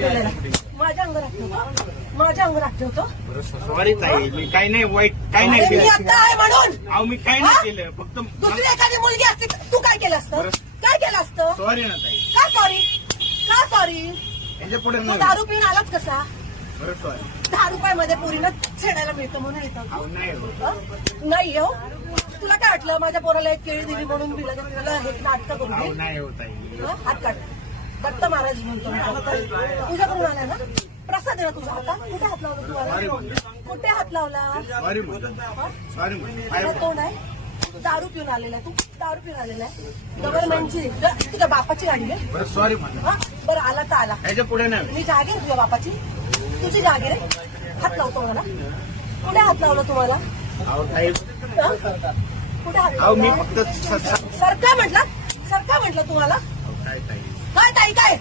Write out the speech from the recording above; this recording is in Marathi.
केलेला माझ्या अंगावर ठेवतो, माझ्या अंगावर ठेवतो. सॉरी ताई, मी काही नाही वाईट, काही नाही मी केलं. आता आहे म्हणून. अहो मी काही नाही केलं, फक्त दुसरी एखादी मुलगी असती तू काय केलं असतं? काय केलं असतं? सॉरी ना ताई. का सॉरी? का सॉरी? याच्या पुढे तू नाही. दारू पिऊन आलाच कसा? बरं सॉरी. 10 रुपयामध्ये पोरीनं छेडायला मिळतं म्हणून येतं. अहो नाही हो. नाही हो. तुला काय वाटलं माझ्या पोराला एक केळी दिली म्हणून मी लगेच तुला हे नाटक करून अहो दिली? नाही हो ताई. हात काढ. दत्त महाराज म्हणतो तुझ्या करून आलाय ना? प्रसाद आहे ना तुझ्या हातात? कुठे हात लावला तुम्हाला? कुठे हात लावला? सॉरी म्हणतो. सॉरी म्हणतो. तुला कोण आहे? दारू पिऊन आलेला आहे. तू दारू पिऊन आलेला आहे. गव्हर्नमेंटची तुझ्या बापाची गाडी आहे. बरं सॉरी म्हणतो. हा बरं आला तर आला. याच्या पुढे नाही. मी जागे तुझ्या बापाची. तुझी जागे रे. हात लावतो मला. कुठे हात लावला तुम्हाला? अहो ताई, हं? कुठे हात अहो मी लावला? फक्त सरका म्हटलं तुम्हाला? काय ताई काय ताई काय?